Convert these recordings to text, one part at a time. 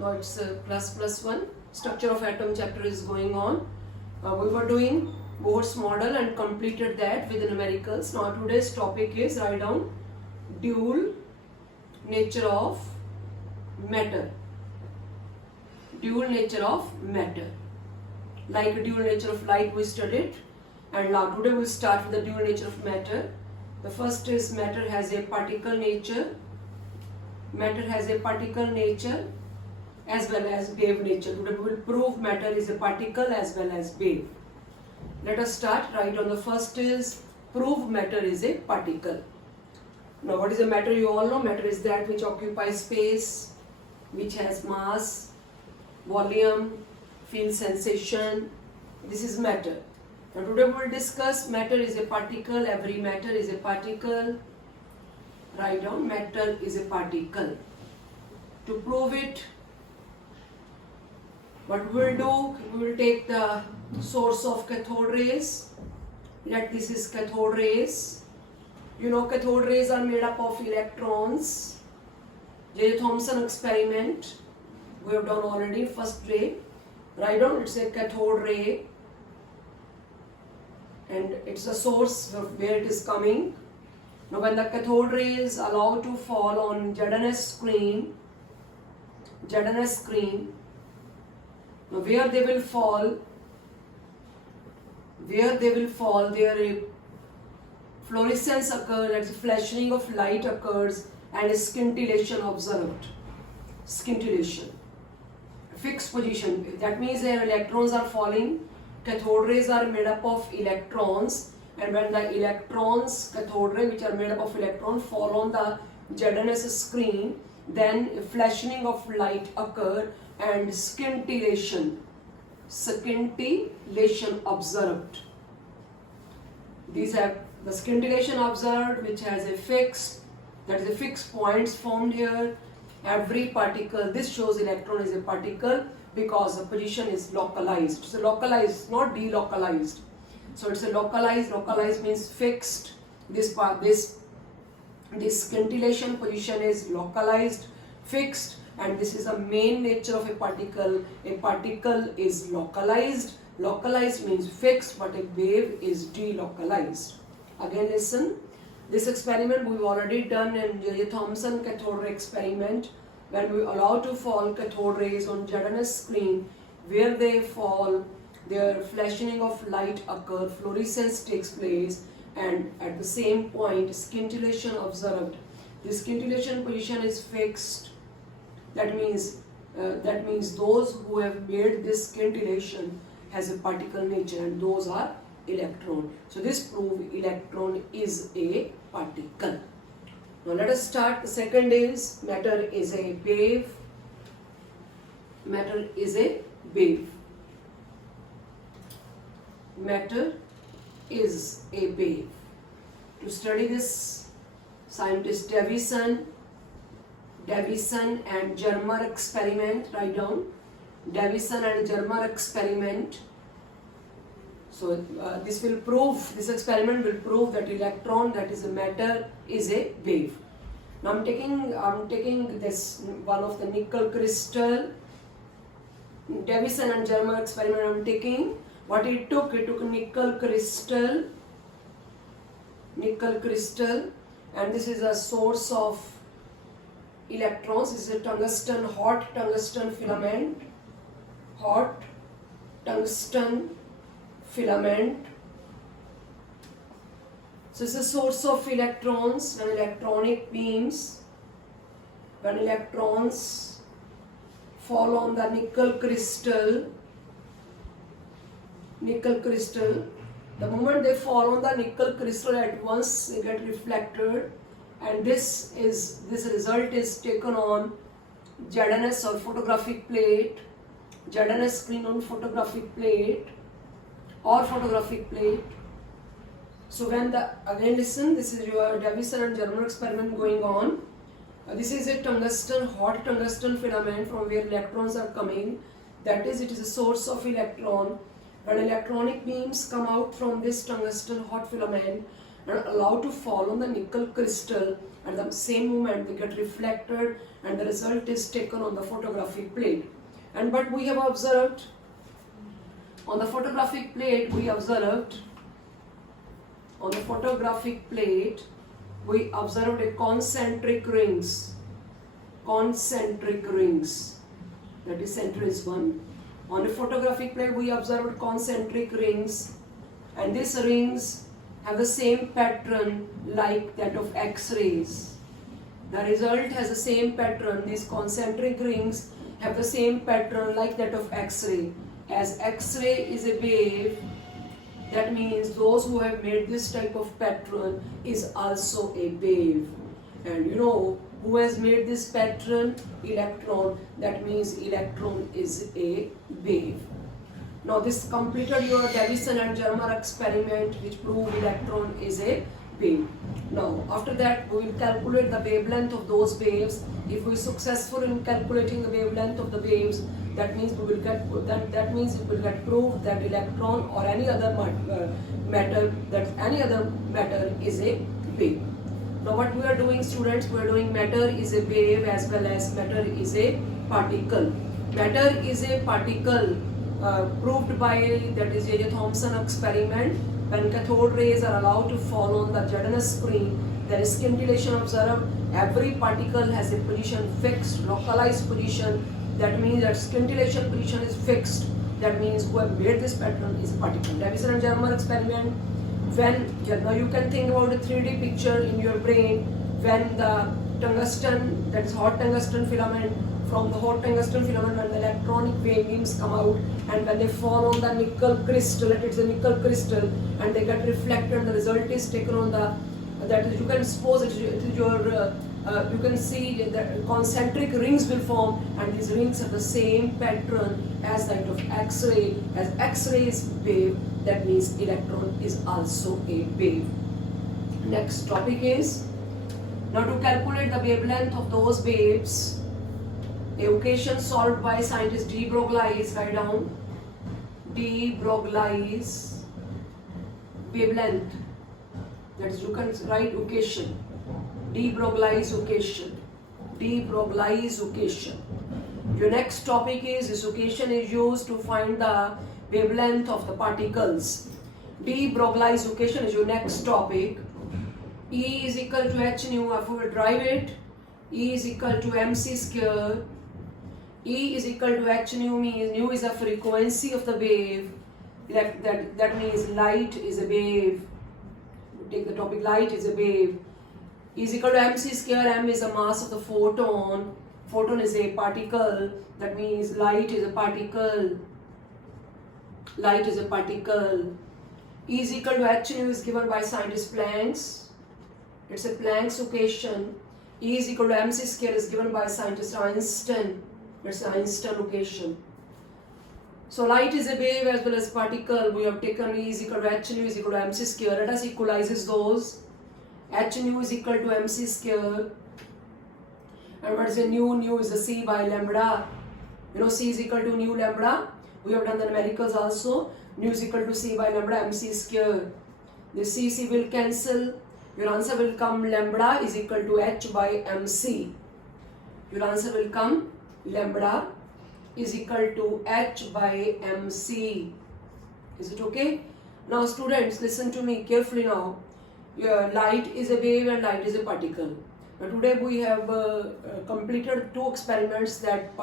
Now it's ++1. Structure of atom chapter is going on. We were doing Bohr's model and completed that with the numericals. Now today's topic is write down dual nature of matter. Dual nature of matter. Like dual nature of light we studied, and now today we'll start with the dual nature of matter. The first is matter has a particle nature. Matter has a particle nature as well as wave nature. Today we will prove matter is a particle as well as wave. Let us start. Right on the first is prove matter is a particle. Now what is a matter? You all know matter is that which occupies space, which has mass, volume, feel sensation. This is matter. Now today we will discuss matter is a particle. Every matter is a particle. Write down matter is a particle. To prove it, what we will do, we will take the source of cathode rays. Let this is cathode rays. You know cathode rays are made up of electrons. J. Thomson experiment we have done already first day. Write down it's a cathode ray and it's a source of where it is coming. Now when the cathode ray is allowed to fall on ZNS screen, now where they will fall, there a fluorescence occurs, that's a flashing of light occurs, and a scintillation observed. Scintillation. Fixed position. That means their electrons are falling. Cathode rays are made up of electrons, and when the electrons, cathode ray which are made up of electrons, fall on the ZNS screen, then a flashing of light occur and scintillation observed. These have the scintillation observed, which has a fixed, that is a fixed points formed here. Every particle, this shows electron is a particle because the position is localized. So localized, not delocalized. So it's a localized. Localized means fixed. This scintillation position is localized, fixed, and this is the main nature of a particle. A particle is localized. Localized means fixed, but a wave is delocalized. Again, listen. This experiment we've already done in J. Thomson cathode ray experiment, when we allow to fall cathode rays on ZNS screen. Where they fall, their flashing of light occur, fluorescence takes place, and at the same point scintillation observed. The scintillation position is fixed. That means those who have made this scintillation has a particle nature, and those are electron. So this proves electron is a particle. Now let us start. The second is matter is a wave. Matter is a wave. Matter is a wave. To study this, scientist Davison and Germer experiment, write down Davison and Germer experiment. So this experiment will prove that electron, that is a matter, is a wave. Now I'm taking this one of the nickel crystal. Davison and Germer experiment I'm taking. What it took nickel crystal, and this is a source of electrons. This is a tungsten, hot tungsten filament. So it's a source of electrons. When electronic beams, when electrons fall on the nickel crystal, the moment they fall on the nickel crystal, at once they get reflected, and this result is taken on ZNS or photographic plate, ZNS screen on photographic plate. So when again listen, this is your Davison and Germer experiment going on. This is a hot tungsten filament from where electrons are coming. That is, it is a source of electron. When electronic beams come out from this tungsten hot filament and allowed to fall on the nickel crystal, At the same moment they get reflected and the result is taken on the photographic plate. And but we have observed on the photographic plate, we observed a concentric rings. That is, center is 1. On the photographic plate we observed concentric rings, and these rings have the same pattern like that of X-rays. The result has the same pattern. These concentric rings have the same pattern like that of X-ray. As X-ray is a wave, that means those who have made this type of pattern is also a wave. And you know who has made this pattern? Electron. That means electron is a wave. Now this completed your Davison and Germer experiment which proved electron is a wave. Now after that we will calculate the wavelength of those waves. If we are successful in calculating the wavelength of the waves, that means we will get it will get proved that electron or any other matter is a wave. Now what we are doing, students, we are doing matter is a wave as well as matter is a particle. Matter is a particle proved by that is J.J. Thomson experiment. When cathode rays are allowed to fall on the ZNS screen, there is scintillation observed. Every particle has a position fixed, localized position. That means that scintillation position is fixed. That means who have made this pattern is a particle. Davison and Germer experiment. Now you can think about a 3D picture in your brain when the tungsten, that is hot tungsten filament, from the hot tungsten filament when the electronic waveguides come out and when they fall on the nickel crystal, it's a nickel crystal, and they get reflected and the result is taken on the, that is, you can suppose it is your, you can see that concentric rings will form, and these rings have the same pattern as that of X-ray. As X-ray is wave, that means electron is also a wave. Next topic is, now to calculate the wavelength of those waves, a equation solved by scientist de Broglie, write down de Broglie's wavelength. That is, you can write equation, de Broglie's equation, de Broglie's equation. Your next topic is, this equation is used to find the wavelength of the particles. De Broglie's equation is your next topic. E is equal to h nu, if we will drive it, E is equal to mc square. E is equal to h nu means nu is the frequency of the wave. That means light is a wave. Take the topic, light is a wave. E is equal to mc square. M is the mass of the photon. Photon is a particle. That means light is a particle. Light is a particle. E is equal to h nu is given by scientist Planck's. It's a Planck's equation. E is equal to mc square is given by scientist Einstein. It's an Einstein equation. So light is a wave as well as particle. We have taken E is equal to h nu is equal to mc square. Let us equalize those. H nu is equal to mc square. And what is a nu? Nu is a c by lambda. You know c is equal to nu lambda. We have done the numericals also. Nu is equal to c by lambda mc square. The c will cancel. Your answer will come lambda is equal to h by mc. Your answer will come lambda is equal to h by mc. Is it okay? Now students, listen to me carefully now. Your light is a wave and light is a particle. Now today we have completed two experiments that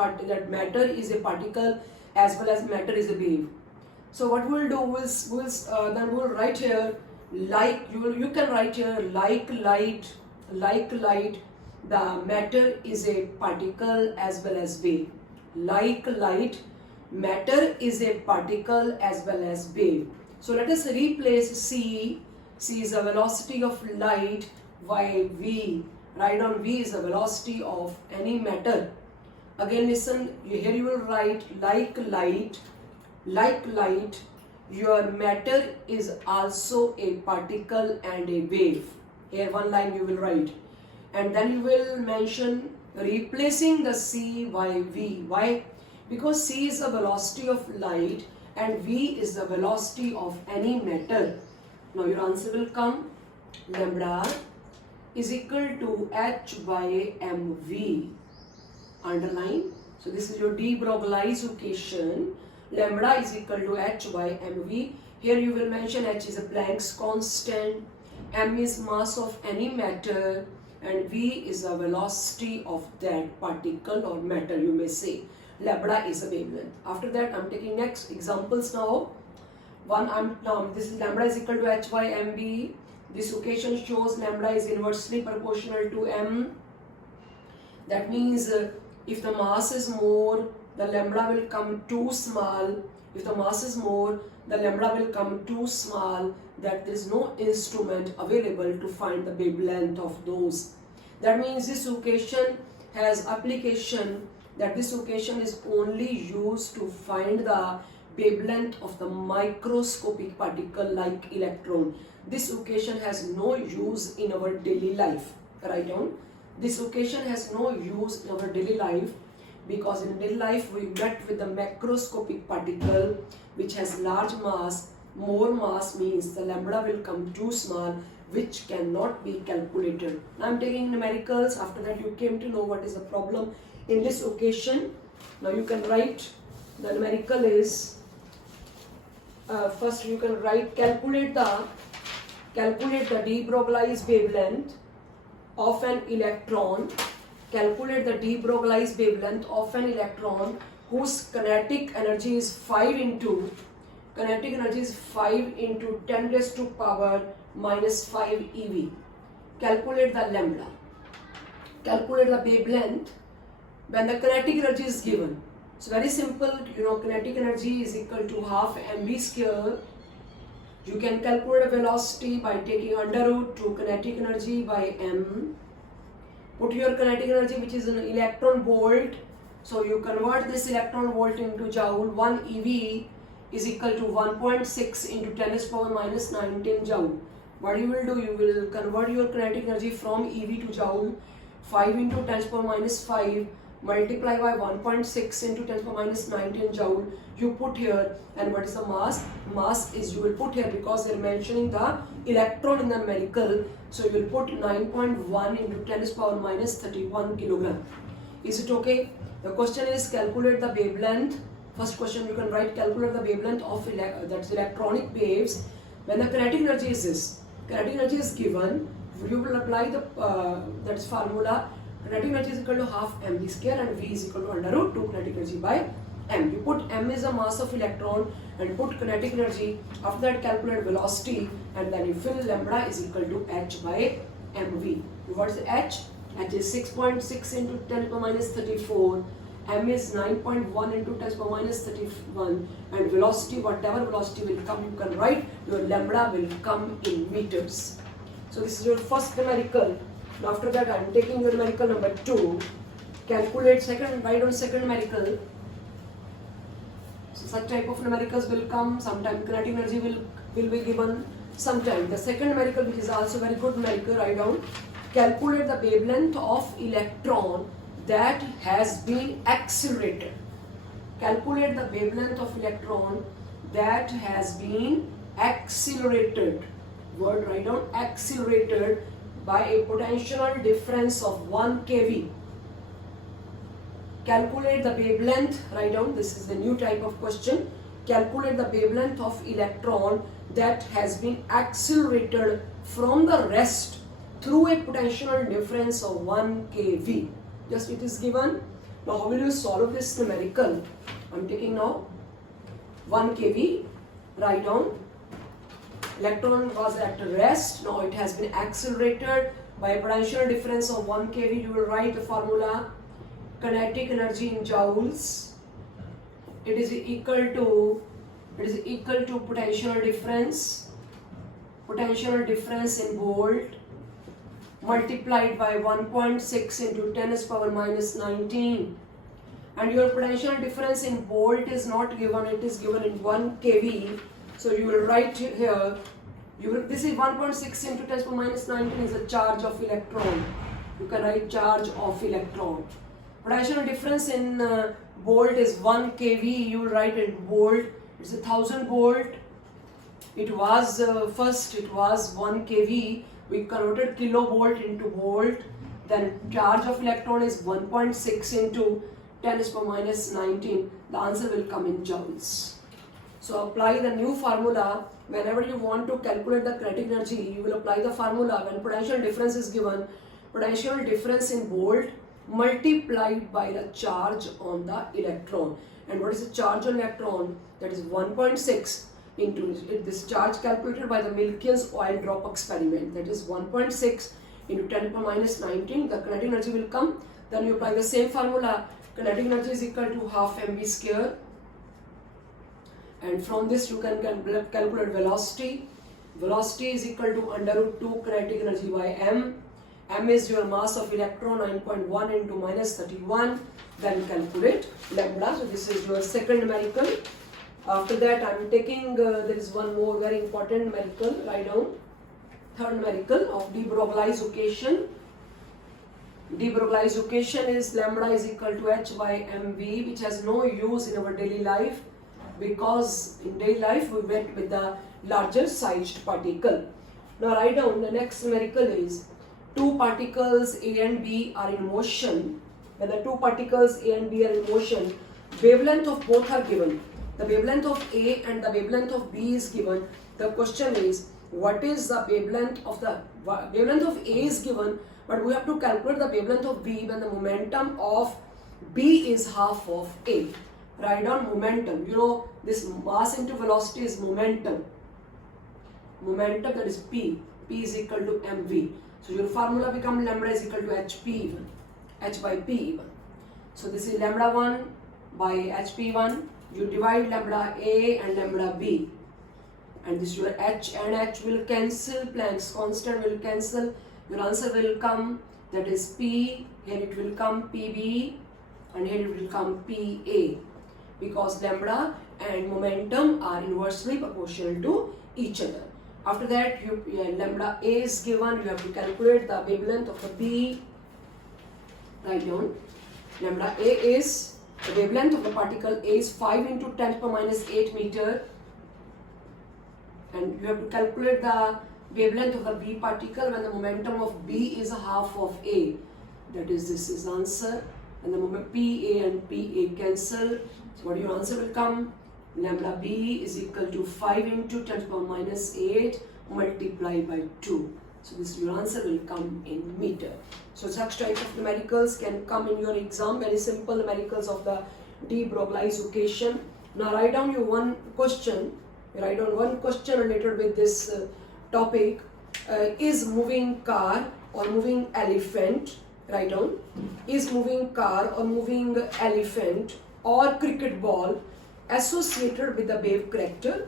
matter is a particle as well as matter is a wave. So what we'll do is then we'll write here like you can write here like light. The matter is a particle as well as wave. Like light, matter is a particle as well as wave. So let us replace c. C is the velocity of light by v. Write down v is the velocity of any matter. Again listen, here you will write like light. Your matter is also a particle and a wave. Here one line you will write. And then you will mention replacing the c by v. Why? Because c is the velocity of light and v is the velocity of any matter. Now your answer will come lambda is equal to H by mv. Underline. So this is your de Broglie's equation. Lambda is equal to H by mv. Here you will mention H is a Planck's constant, m is mass of any matter, and v is the velocity of that particle or matter, you may say. Lambda is a wavelength. After that, I'm taking next examples now. This is lambda is equal to H by mv. This equation shows lambda is inversely proportional to m. That means if the mass is more, the lambda will come too small. If the mass is more, the lambda will come too small, that there is no instrument available to find the wavelength of those. That means this equation has application, that this equation is only used to find the wavelength of the microscopic particle like electron. This equation has no use in our daily life. Write down. This equation has no use in our daily life, because in daily life we met with the macroscopic particle which has large mass. More mass means the lambda will come too small, which cannot be calculated. Now I'm taking numericals. After that you came to know what is the problem in this equation. Now you can write the numerical is first you can write calculate the de Broglie's wavelength of an electron. Calculate the de Broglie's wavelength of an electron whose kinetic energy is 5 into 10 raised to power minus 5 eV. Calculate the lambda. Calculate the wavelength when the kinetic energy is given. So very simple, kinetic energy is equal to half mv square. You can calculate a velocity by taking under root to kinetic energy by m. Put your kinetic energy, which is an electron volt. So you convert this electron volt into joule. 1 eV is equal to 1.6 into 10 raised to power minus 19 joule. What you will do, you will convert your kinetic energy from eV to joule. 5 into 10 raised to power minus 5 multiply by 1.6 into 10 to the power minus 19 joule. You put here, and what is the mass? Mass is, you will put here, because they are mentioning the electron in the numerical, so you will put 9.1 into 10 to the power minus 31 kilogram. Is it okay? The question is calculate the wavelength. First question you can write, calculate the wavelength of that's electronic waves when the kinetic energy is this. Kinetic energy is given. You will apply the that's formula. Kinetic energy is equal to half mv square and v is equal to under root 2 kinetic energy by m. You put m is the mass of electron and put kinetic energy. After that calculate velocity, and then you fill lambda is equal to h by mv. What is h? H is 6.6 into 10 to the power minus 34. M is 9.1 into 10 to the power minus 31, and velocity, whatever velocity will come, you can write your lambda will come in meters. So this is your first numerical. Now after that I am taking your numerical number 2. Calculate second, write on second numerical. So such type of numericals will come. Sometime kinetic energy will be given. Sometime the second numerical, which is also very good numerical, write down. Calculate the wavelength of electron that has been accelerated. Calculate the wavelength of electron that has been accelerated. Word, write down, accelerated by a potential difference of 1 keV. Calculate the wavelength, write down, this is the new type of question. Calculate the wavelength of electron that has been accelerated from the rest through a potential difference of 1 keV. Just it is given. Now how will you solve this numerical? I am taking now 1 keV, write down. Electron was at rest, now it has been accelerated by a potential difference of 1 keV. You will write the formula, kinetic energy in joules. It is equal to potential difference in volt multiplied by 1.6 into 10 to the power minus 19. And your potential difference in volt is not given, it is given in 1 keV. So you will write here, this is 1.6 into 10 to the power minus 19 is the charge of electron. You can write charge of electron. Potential difference in volt is 1 keV. You will write in volt. It's 1000 volt. It was first it was 1 keV. We converted kilovolt into volt. Then charge of electron is 1.6 into 10 to the minus 19. The answer will come in joules. So apply the new formula. Whenever you want to calculate the kinetic energy, you will apply the formula. When potential difference is given, potential difference in volt multiplied by the charge on the electron. And what is the charge on electron? That is 1.6 into this charge calculated by the Milkian's oil drop experiment. That is 1.6 into 10 to the minus 19. The kinetic energy will come. Then you apply the same formula. Kinetic energy is equal to half mv square. And from this you can calculate velocity. Velocity is equal to under root 2 kinetic energy by m. M is your mass of electron, 9.1 into minus 31. Then calculate lambda. So this is your second numerical. After that I am taking, there is one more very important numerical. Write down. Third numerical of de Broglie's equation. De Broglie's equation is lambda is equal to h by mv, which has no use in our daily life, because in daily life we went with the larger sized particle. Now write down the next numerical is two particles A and B are in motion. When the two particles A and B are in motion, wavelength of both are given. The wavelength of A and the wavelength of B is given. The question is, what is the wavelength of the wavelength of A is given, but we have to calculate the wavelength of B when the momentum of B is half of A. Write down momentum. You know this mass into velocity is momentum. Momentum, that is P. P is equal to mv. So your formula become lambda is equal to hp1, h by p1. So this is lambda 1 by hp1. You divide lambda a and lambda b. And this your h and h will cancel, Planck's constant will cancel. Your answer will come, that is p, here it will come pb, and here it will come pa, because lambda and momentum are inversely proportional to each other. After that, lambda a is given, you have to calculate the wavelength of the b. Write down. Lambda a is, the wavelength of the particle A is 5 into 10 to the minus 8 meter. And you have to calculate the wavelength of the B particle when the momentum of B is a half of A. That is, this is answer. And the moment PA and PA cancel. So what your answer will come? Lambda B is equal to 5 into 10 to the minus 8 multiplied by 2. So this your answer will come in meter. So such type of numericals can come in your exam. Very simple numericals of the de Broglie's equation. Now write down your one question. Write down one question related with this topic. Is moving car or moving elephant, write down, is moving car or moving elephant or cricket ball associated with the wave character?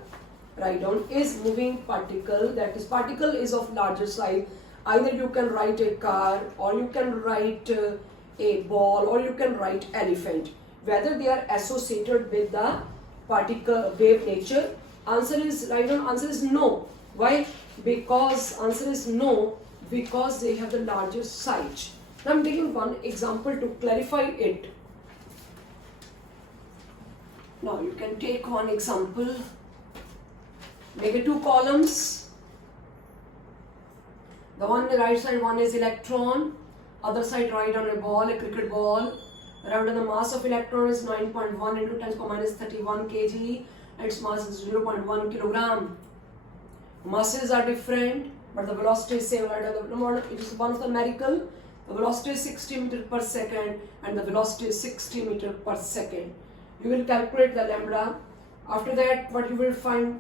Write down. Is moving particle, that is particle is of larger size. Either you can write a car, or you can write a ball, or you can write elephant. Whether they are associated with the particle wave nature. Answer is, write down, answer is no. Why? Because answer is no, because they have the larger size. Now I am taking one example to clarify it. Now you can take one example. Make it two columns. The one on the right side, one is electron. Other side, write down a ball, a cricket ball. Write down the mass of electron is 9.1 into 10 to the minus 31 kg. Its mass is 0.1 kilogram. Masses are different, but the velocity is same. Right? It is one of the numerical. The velocity is 60 meter per second, and the velocity is 60 meter per second. You will calculate the lambda. After that, what you will find,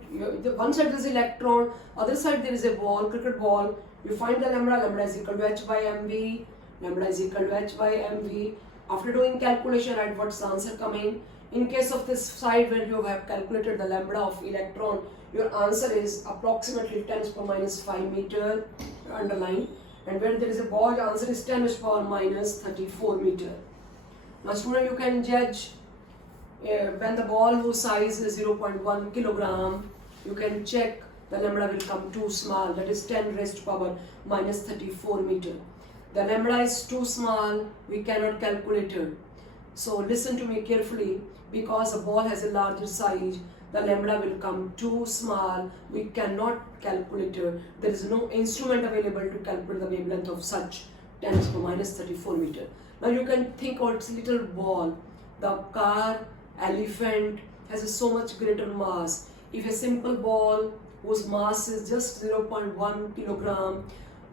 one side there is electron, other side there is a ball, cricket ball. You find the lambda. Lambda is equal to h by mv. Lambda is equal to h by mv. After doing calculation, write what's the answer coming. In case of this side where you have calculated the lambda of electron, your answer is approximately 10 to the minus 5 meter, underline. And where there is a ball, the answer is 10 to the power minus 34 meter. Now student, you can judge when the ball whose size is 0.1 kilogram, you can check the lambda will come too small, that is 10 raised to power minus 34 meter. The lambda is too small, we cannot calculate it. So listen to me carefully. Because a ball has a larger size, the lambda will come too small. We cannot calculate it. There is no instrument available to calculate the wavelength of such 10 to the minus 34 meter. Now you can think about this little ball. The car, elephant has a so much greater mass. If a simple ball whose mass is just 0.1 kilogram,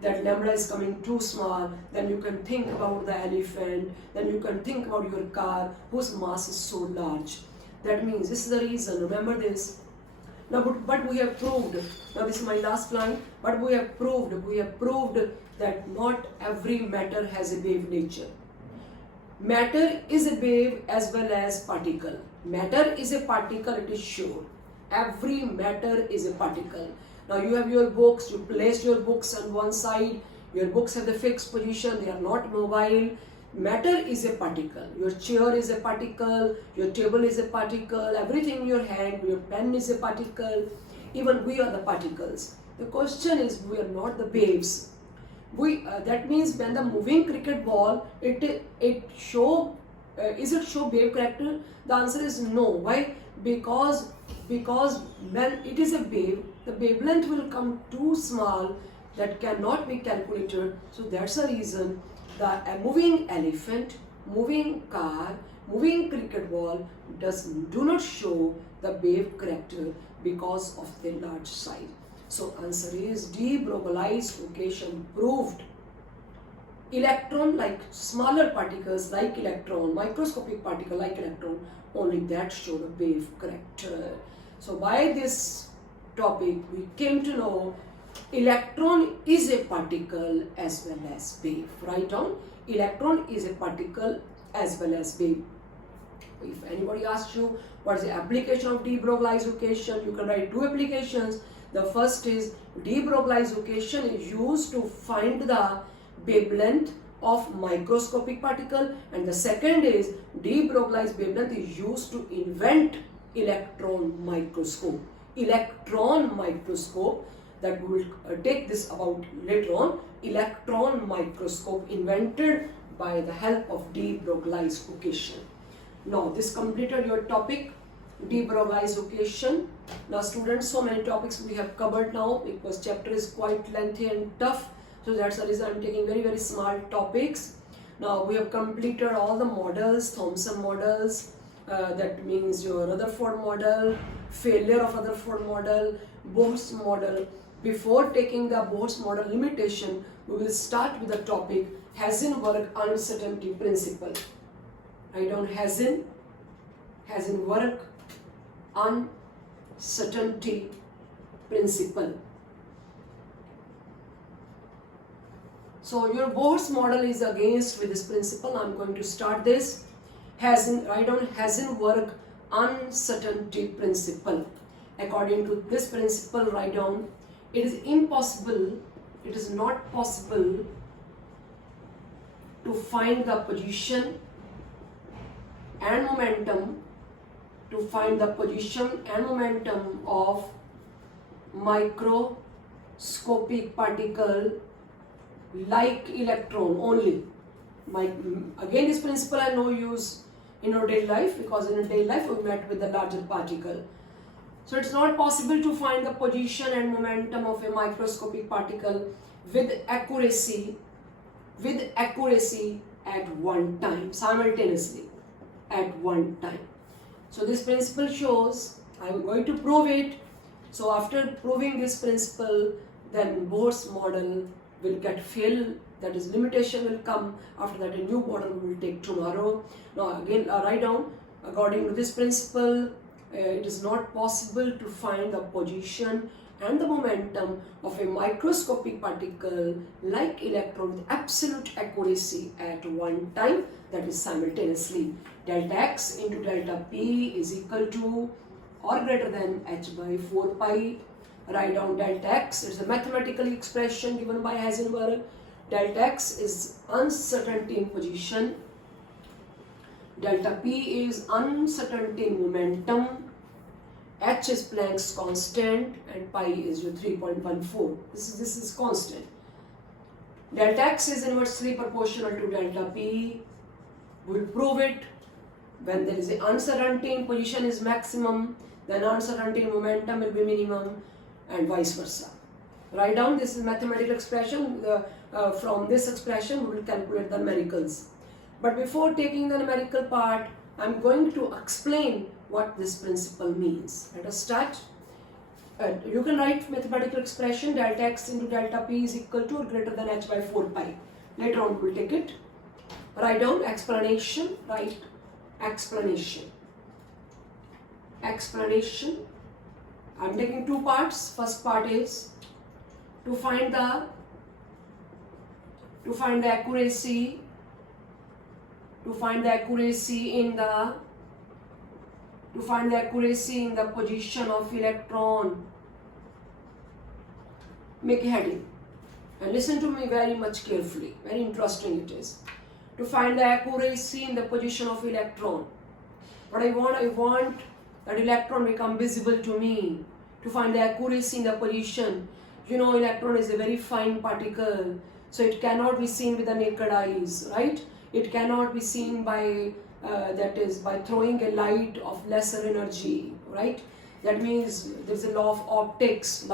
that lambda is coming too small, then you can think about the elephant, then you can think about your car whose mass is so large. That means this is the reason, remember this. Now but we have proved, now this is my last line, but we have proved that not every matter has a wave nature. Matter is a wave as well as particle. Matter is a particle, it is sure. Every matter is a particle. Now you have your books, you place your books on one side, your books have the fixed position, they are not mobile. Matter is a particle. Your chair is a particle, your table is a particle, everything in your hand, your pen is a particle, even we are the particles. The question is, we are not the waves. That means when the moving cricket ball, is it show wave character? The answer is no. Why? Because when it is a wave, the wavelength will come too small, that cannot be calculated. So that's the reason a moving elephant, moving car, moving cricket ball do not show the wave character because of their large size. So answer is de Broglie's equation proved. Electron, like smaller particles like electron, microscopic particle like electron, only that show the wave character. So by this topic we came to know electron is a particle as well as wave. Write down, electron is a particle as well as wave. If anybody asks you what is the application of de Broglie's equation, you can write two applications. The first is de Broglie's equation is used to find the wavelength of microscopic particle, and the second is de Broglie's wavelength is used to invent electron microscope. Electron microscope, that we will take this about later on. Electron microscope invented by the help of de Broglie's equation. Now this completed your topic, de Broglie's equation. Now students, so many topics we have covered now because chapter is quite lengthy and tough. So that's the reason I am taking very small topics. Now we have completed all the models, Thomson models, that means your Rutherford model, failure of Rutherford model, Bohr's model. Before taking the Bohr's model limitation, we will start with the topic Heisenberg uncertainty principle. Write down Heisenberg uncertainty principle. So your Bohr's model is against with this principle. I am going to start this. Write down Heisenberg uncertainty principle. According to this principle, write down, it is not possible to find the position and momentum of microscopic particle like electron only. Again, this principle I know use in our daily life, because in our daily life we met with the larger particle. So it's not possible to find the position and momentum of a microscopic particle with accuracy at one time, simultaneously at one time. So this principle shows, I am going to prove it. So after proving this principle, then Bohr's model will get fail, that is limitation will come. After that a new model we will take tomorrow. Now again write down, according to this principle, it is not possible to find the position and the momentum of a microscopic particle like electron with absolute accuracy at one time, that is simultaneously. Delta x into delta p is equal to or greater than h by 4 pi. Write down delta x, it's a mathematical expression given by Heisenberg. Delta x is uncertainty in position, delta p is uncertainty in momentum, h is Planck's constant, and pi is your 3.14. This is constant. Delta x is inversely proportional to delta p. We'll prove it. When there is an uncertainty in position is maximum, then uncertainty in momentum will be minimum, and vice versa. Write down this is mathematical expression. From this expression we will calculate the numericals. But before taking the numerical part, I am going to explain what this principle means. Let us start. You can write mathematical expression delta x into delta p is equal to or greater than h by 4 pi. Later on we will take it. Write down explanation. Write explanation. Explanation. I am taking two parts. First part is to find the accuracy. To find the accuracy in the position of electron. Make a heading and listen to me very much carefully. Very interesting it is. To find the accuracy in the position of electron. What I want that electron become visible to me. To find the accuracy in the position. You know, electron is a very fine particle, so it cannot be seen with the naked eyes, right? It cannot be seen by by throwing a light of lesser energy, right? That means there is a law of optics.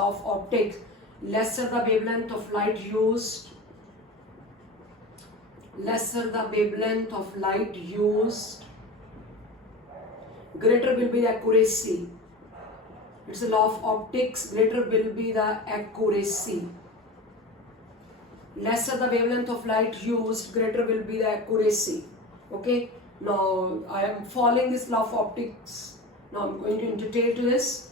Lesser the wavelength of light used, greater will be the accuracy. It's a law of optics. Greater will be the accuracy. Lesser the wavelength of light used, greater will be the accuracy. Okay. Now I am following this law of optics. Now I'm going into detail to this.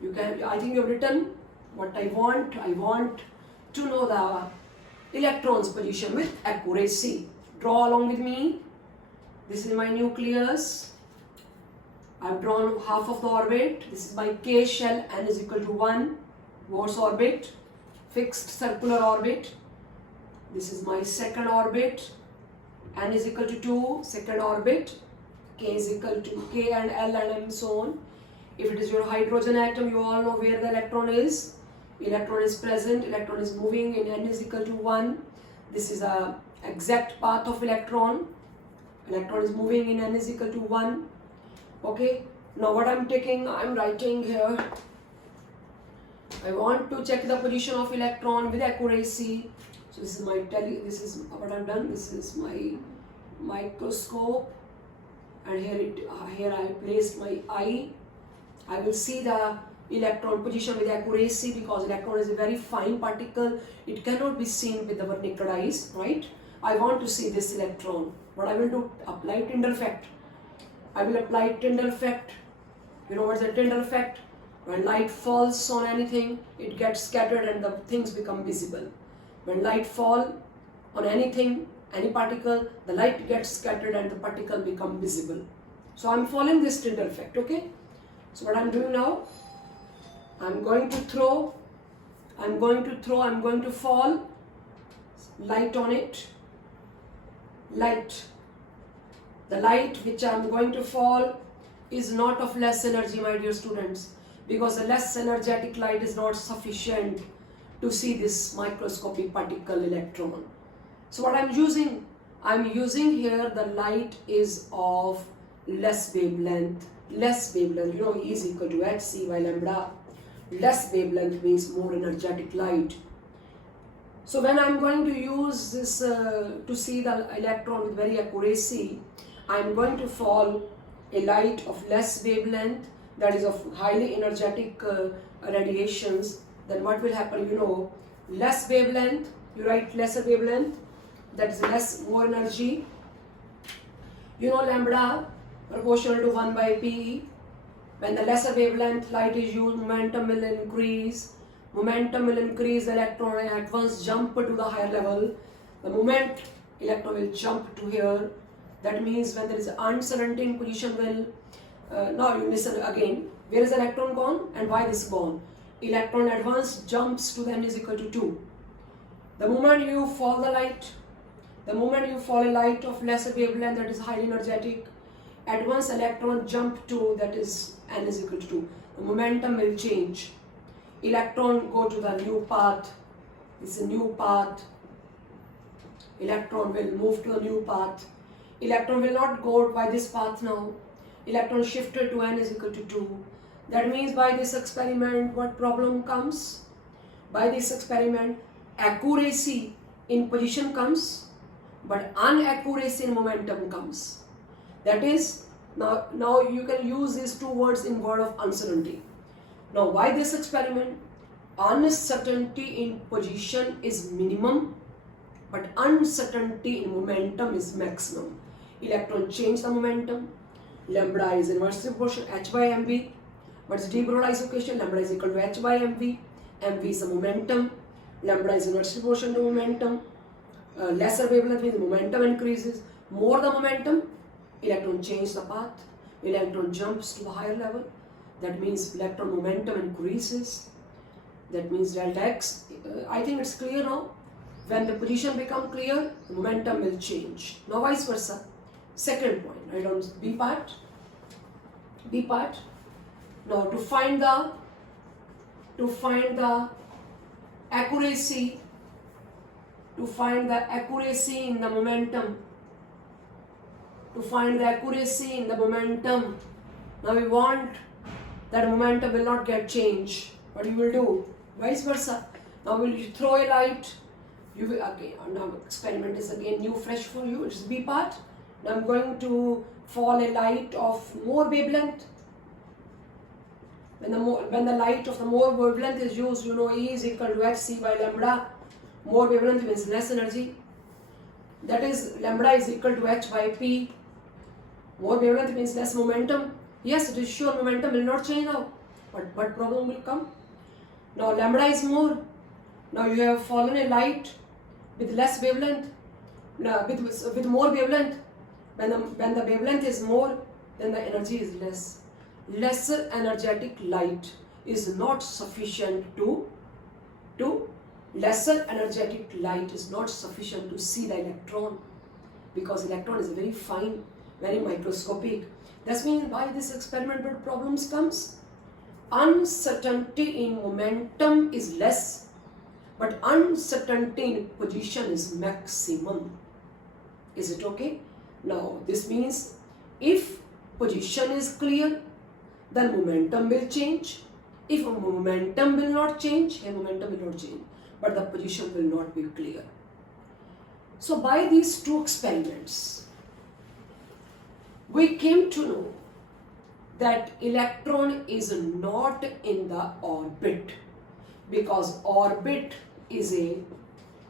You can. I think you have written what I want. I want to know the electron's position with accuracy. Draw along with me. This is my nucleus. I've drawn half of the orbit. This is my K shell. N is equal to 1. Bohr's orbit. Fixed circular orbit. This is my second orbit. N is equal to 2. Second orbit. K is equal to K and L and so on. If it is your hydrogen atom, you all know where the electron is. Electron is present. Electron is moving in N is equal to 1. This is a exact path of electron. Electron is moving in N is equal to 1. Okay. Now what I'm taking, I'm writing here. I want to check the position of electron with accuracy. So this is this is what I've done. This is my microscope, and here I have placed my eye. I will see the electron position with accuracy because electron is a very fine particle. It cannot be seen with our naked eyes, right? I want to see this electron. What I will do, apply Tyndall effect. I will apply Tyndall effect. You know what's the Tyndall effect? When light falls on anything, it gets scattered and the things become visible. When light falls on anything, any particle, the light gets scattered and the particle become visible. So I'm following this Tyndall effect, okay? So what I'm doing now, I'm going to fall light on it. Light. The light which I'm going to fall is not of less energy, my dear students, because the less energetic light is not sufficient to see this microscopic particle electron. So what I'm using here the light is of less wavelength. Less wavelength, you know, E is equal to hc by lambda. Less wavelength means more energetic light. So when I'm going to use this to see the electron with very accuracy, I'm going to fall a light of less wavelength, that is of highly energetic radiations. Then what will happen, you know, less wavelength, you write lesser wavelength, that is more energy. You know lambda proportional to 1 by p. When the lesser wavelength light is used, momentum will increase. Momentum will increase, the electron at once jump to the higher level. The moment electron will jump to here. That means when there is uncertainty in position will, now you listen again. Where is the electron gone and why this gone? Electron at once jumps to the N is equal to 2. The moment you fall a light of lesser wavelength that is highly energetic, at once electron jump to that is N is equal to 2. The momentum will change. Electron go to the new path. This is a new path. Electron will move to a new path. Electron will not go by this path now. Electron shifted to n is equal to 2. That means by this experiment, what problem comes? By this experiment, accuracy in position comes, but inaccuracy in momentum comes. That is, now you can use these two words in word of uncertainty. Now, why this experiment? Uncertainty in position is minimum, but uncertainty in momentum is maximum. Electron change the momentum. Lambda is inversely proportional h by mv. What is de Broglie's equation? Lambda is equal to h by mv. Mv is the momentum. Lambda is inversely proportional to momentum. Lesser wavelength means momentum increases. More the momentum, electron change the path. Electron jumps to the higher level. That means electron momentum increases. That means delta x. I think it's clear now. When the position becomes clear, the momentum will change. Now vice versa. Second point, write down B part. B part. Now to find the accuracy, in the momentum. Now we want that momentum will not get changed. What you will do? Vice versa. Now will you throw a light? You will again. Now experiment is again new, fresh for you. It's B part. Now I'm going to fall a light of more wavelength. When the light of the more wavelength is used, you know E is equal to hc by lambda. More wavelength means less energy. That is, lambda is equal to h by p. More wavelength means less momentum. Yes, it is sure momentum will not change now. But what problem will come? Now lambda is more. Now you have fallen a light with less wavelength. Now with more wavelength. When the wavelength is more, then the energy is less. Lesser energetic light is not sufficient to see the electron, because electron is very fine, very microscopic. That means why this experiment with problems comes? Uncertainty in momentum is less, but uncertainty in position is maximum. Is it okay? Now this means if position is clear, then momentum will change. If momentum will not change, but the position will not be clear. So by these two experiments, we came to know that electron is not in the orbit, because orbit is a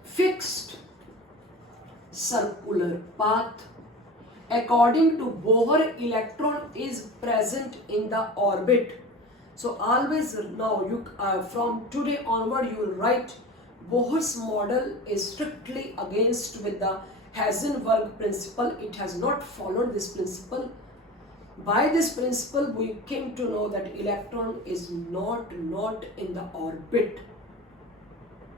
fixed circular path. According to Bohr, electron is present in the orbit. So always now from today onward you will write Bohr's model is strictly against with the Heisenberg principle. It has not followed this principle. By this principle we came to know that electron is not in the orbit.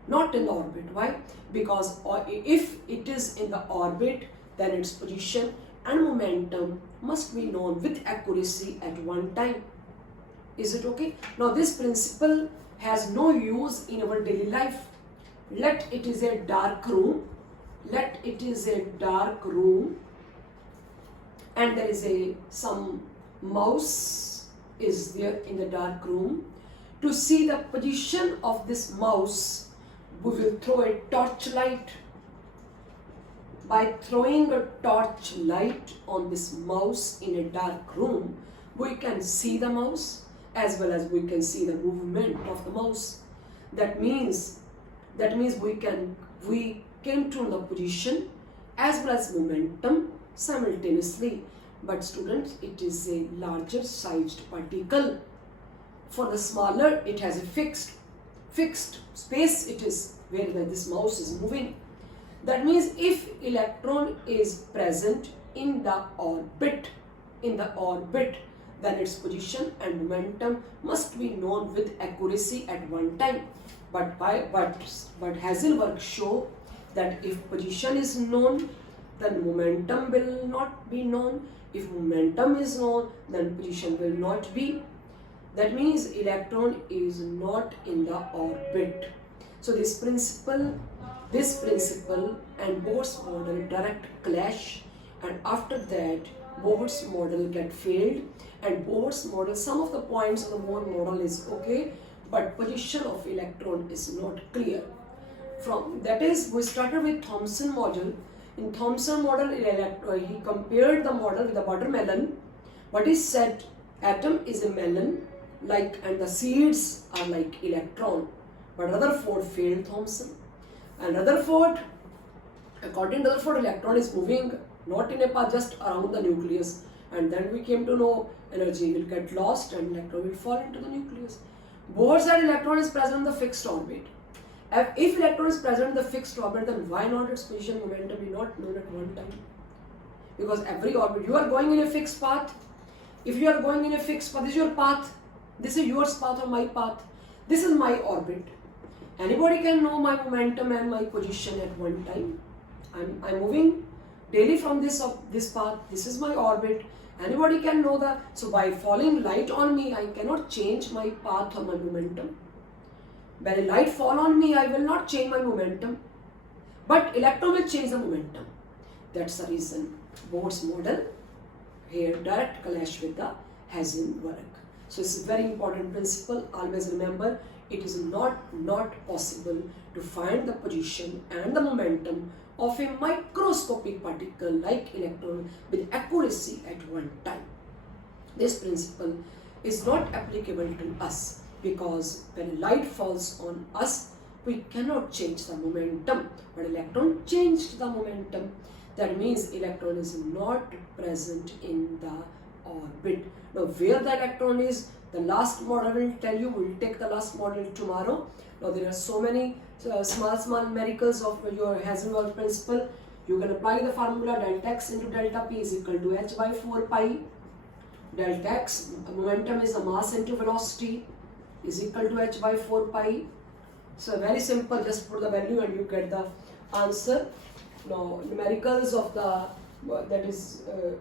Not in the orbit. Why? Because if it is in the orbit, then its position and momentum must be known with accuracy at one time. Is it okay? Now this principle has no use in our daily life. Let it is a dark room. And there is some mouse is there in the dark room. To see the position of this mouse, we will throw a torchlight. By throwing a torchlight on this mouse in a dark room, we can see the mouse as well as we can see the movement of the mouse. That means we came to the position as well as momentum simultaneously. But students, it is a larger sized particle. For the smaller, it has a fixed space. It is where this mouse is moving. That means if electron is present in the orbit, then its position and momentum must be known with accuracy at one time. But Heisenberg show that if position is known, then momentum will not be known. If momentum is known, then position will not be. That means electron is not in the orbit. So this principle and Bohr's model direct clash. and after that Bohr's model get failed, and Bohr's model, some of the points of the Bohr model is okay, but position of electron is not clear. From that is, we started with Thomson model. In Thomson model, he compared the model with the watermelon, but he said atom is a melon, like, and the seeds are like electron. But Rutherford failed Thomson, and Rutherford, according to Rutherford, electron is moving not in a path, just around the nucleus, and then we came to know energy will get lost and electron will fall into the nucleus. Bohr said electron is present in the fixed orbit. If electron is present in the fixed orbit, then why not its position momentum be not known at one time? Because every orbit, you are going in a fixed path. If you are going in a fixed path, this is your path. This is your path or my path. This is my orbit. Anybody can know my momentum and my position at one time. I'm moving daily from this path. This is my orbit. Anybody can know that. So by falling light on me, I cannot change my path or my momentum. When a light fall on me, I will not change my momentum, but electron will change the momentum. That's the reason Bohr's model here direct clash with the Heisenberg. So it's a very important principle. Always remember, it is not possible to find the position and the momentum of a microscopic particle like electron with accuracy at one time. This principle is not applicable to us, because when light falls on us, we cannot change the momentum, but electron changed the momentum. That means electron is not present in the orbit. Now where the electron is, the last model will tell you. We'll take the last model tomorrow. Now there are so many small miracles of your Heisenberg principle. You can apply the formula delta x into delta p is equal to h by 4 pi. Delta x, momentum is the mass into velocity, is equal to h by 4 pi. So very simple, just put the value and you get the answer. Now numericals of the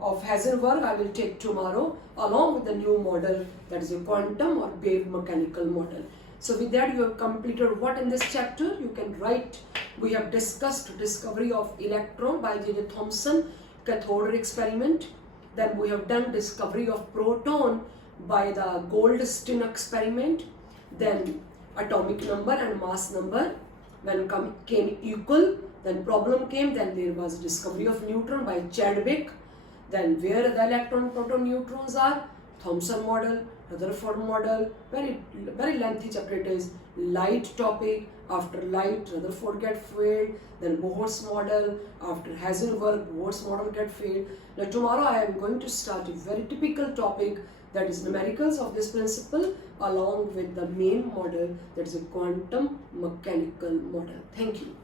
of Heisenberg I will take tomorrow, along with the new model, that is a quantum or wave mechanical model. So with that you have completed what in this chapter? You can write, we have discussed discovery of electron by J.J. Thomson, cathode ray experiment. Then we have done discovery of proton by the Goldstine experiment. Then atomic number and mass number, when came equal, then problem came. Then there was discovery of neutron by Chadwick. Then where the electron, proton, neutrons are, Thomson model, Rutherford model, very lengthy chapter it is. Light topic, after light Rutherford get failed, then Bohr's model, after Heisenberg Bohr's model get failed. Now tomorrow I am going to start a very typical topic, that is numericals of this principle, along with the main model, that is a quantum mechanical model. Thank you.